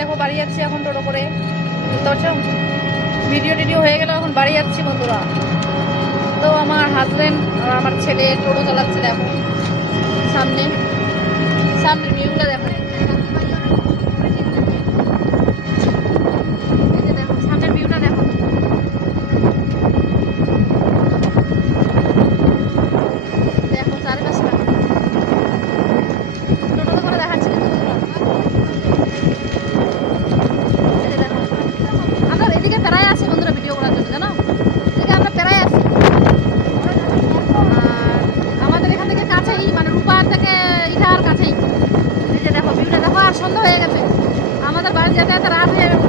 দেখো বাড়ি যাচ্ছি এখন টোটো করে, বুঝতে পারছো? ভিডিও টিডিও হয়ে গেল, এখন বাড়ি যাচ্ছি বন্ধুরা। তো আমার হাজবেন্ড আর আমার ছেলে টোটো চালাচ্ছে, দেখো সামনে সামনের ভিউটা দেখো। এই যে দেখো সামনের ভিউটা দেখো। দেখো চারপাশটা টোটোতে করে দেখাচ্ছি কিন্তু আমরা এদিকে প্রায় আসি বন্ধুরা ভিডিও করার জন্য, জানো? এদিকে আমরা প্রায় আসি। আর আমাদের এখান থেকে কাছেই, মানে রূপার থেকে ইটার কাছেই। এই যে দেখো ভিউটা দেখো, আর সন্ধ্যা হয়ে গেছে, আমাদের বাড়ি যেতে যেতে রাত হয়ে যাবে।